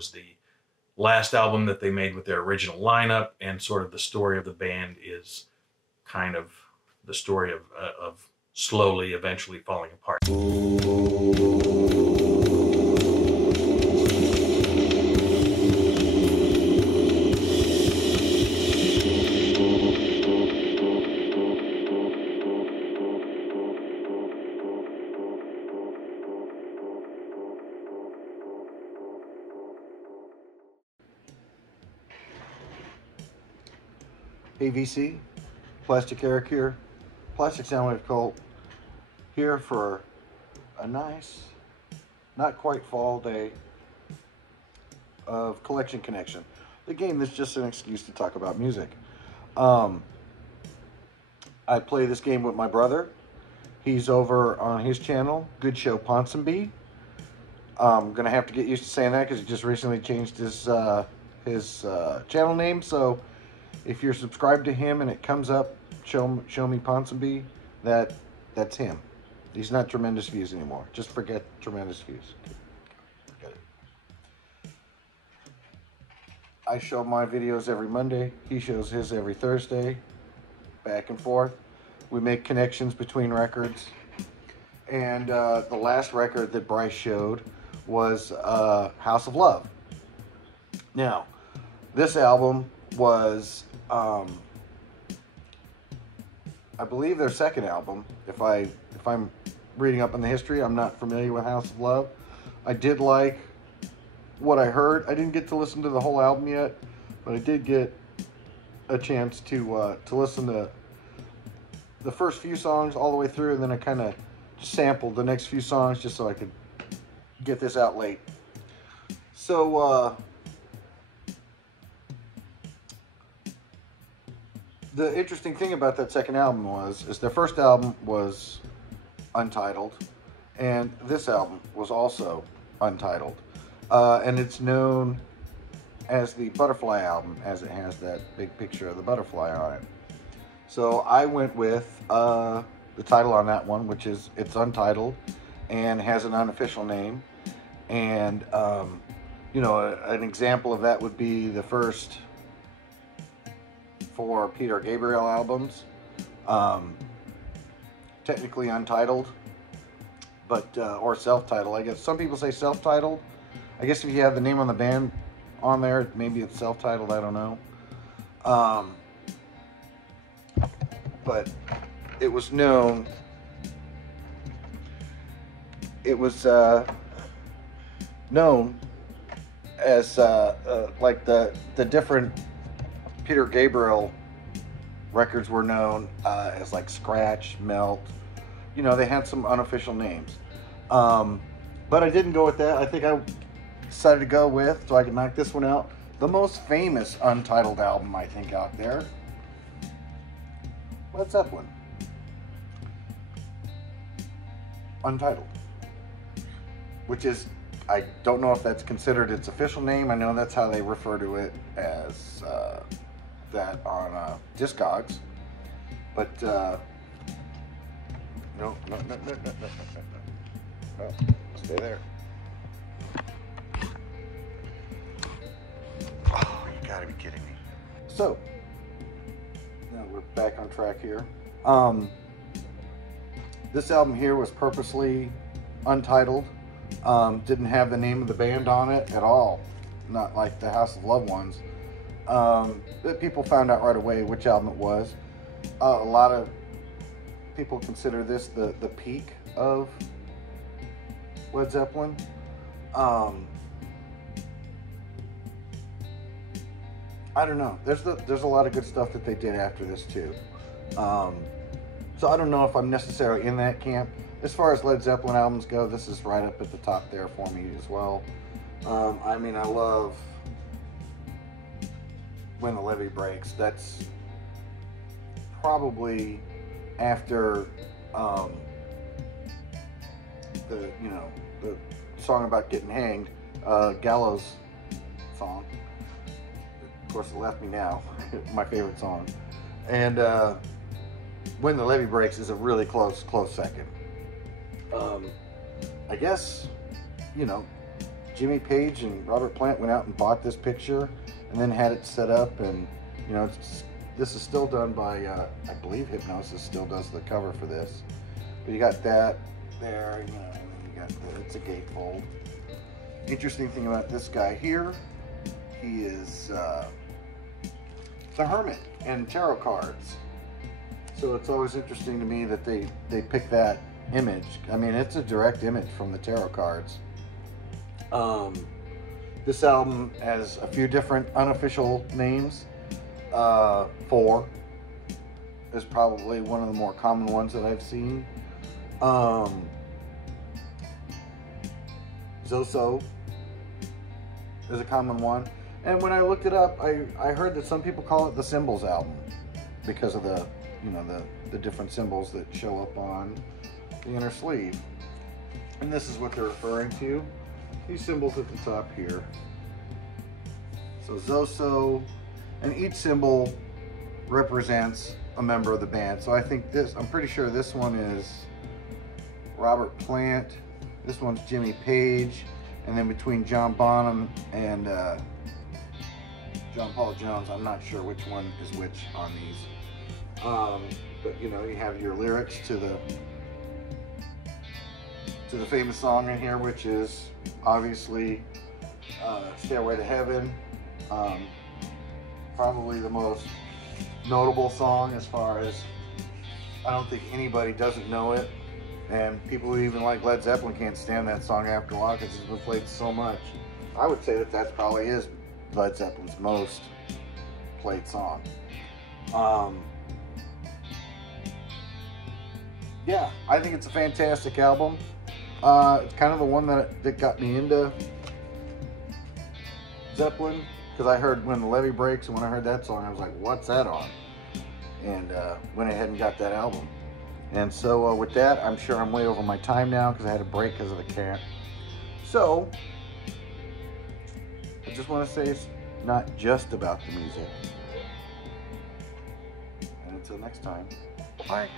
was the last album that they made with their original lineup, and sort of the story of the band is kind of the story of slowly, eventually falling apart. AVC, Plastic Air Cure, Plastic Soundwave Cult, here for a nice, not quite fall day of Collection Connection. The game that's just an excuse to talk about music. I play this game with my brother. He's over on his channel, Good Show Poncenby. I'm gonna have to get used to saying that because he just recently changed his channel name. So if you're subscribed to him and it comes up, show me Poncenby, that's him. He's not Tremendous Views anymore. Just forget Tremendous Views. Forget it. I show my videos every Monday. He shows his every Thursday. Back and forth. We make connections between records. And the last record that Bryce showed was House of Love. Now, this album was I believe their second album. If I'm reading up on the history, I'm not familiar with House of Love. I did like what I heard. I didn't get to listen to the whole album yet, but I did get a chance to listen to the first few songs all the way through, and then I kind of sampled the next few songs just so I could get this out late. So the interesting thing about that second album is their first album was Untitled, and this album was also Untitled, and it's known as the Butterfly album, as it has that big picture of the butterfly on it. So I went with the title on that one, which is it's Untitled and has an unofficial name. And you know, an example of that would be the first 4 Peter Gabriel albums, technically untitled, but or self-titled. I guess some people say self-titled. I guess if you have the name on the band on there, maybe it's self-titled. I don't know. But it was known. It was known as like the different Peter Gabriel records were known as like Scratch, Melt. You know, they had some unofficial names. But I didn't go with that. I think I decided to go with, so I could knock this one out, the most famous Untitled album I think out there, Led Zeppelin. Untitled. Which is, I don't know if that's considered its official name. I know that's how they refer to it as that on Discogs. But no, stay there. Oh, you gotta be kidding me. So, now we're back on track here. This album here was purposely untitled. Didn't have the name of the band on it at all. Not like the House of Love ones. But people found out right away which album it was. A lot of people consider this the peak of Led Zeppelin. I don't know. There's a lot of good stuff that they did after this too. So I don't know if I'm necessarily in that camp. As far as Led Zeppelin albums go, this is right up at the top there for me as well. I mean, I love When the Levee Breaks. That's probably after the song about getting hanged, Gallows song. Of course, It Left Me Now, my favorite song. And When the Levee Breaks is a really close second. I guess, Jimmy Page and Robert Plant went out and bought this picture and then had it set up, and you know, this is still done by I believe Hypnosis still does the cover for this. But you got that there, you know, and then you got it's a gatefold. Interesting thing about this guy here, he is the Hermit and tarot cards. So it's always interesting to me that they pick that image. I mean, it's a direct image from the tarot cards. This album has a few different unofficial names. 4 is probably one of the more common ones that I've seen. Zoso is a common one. And when I looked it up, I heard that some people call it the Symbols album because of the, you know, the different symbols that show up on the inner sleeve. And this is what they're referring to. These symbols at the top here. So Zoso, and each symbol represents a member of the band. So I think this, I'm pretty sure this one is Robert Plant, this one's Jimmy Page, and then between John Bonham and John Paul Jones, I'm not sure which one is which on these. But you know, you have your lyrics to the famous song in here, which is obviously Stairway to Heaven. Probably the most notable song, as far as I don't think anybody doesn't know it, and people who even like Led Zeppelin can't stand that song after a while because it's been played so much. I would say that probably is Led Zeppelin's most played song. Yeah, I think it's a fantastic album. It's kind of the one that got me into Zeppelin, because I heard When the Levee Breaks, and when I heard that song, I was like, what's that on? And went ahead and got that album. And so with that, I'm sure I'm way over my time now because I had a break because of the cat. So, I just want to say it's not just about the music. And until next time, bye.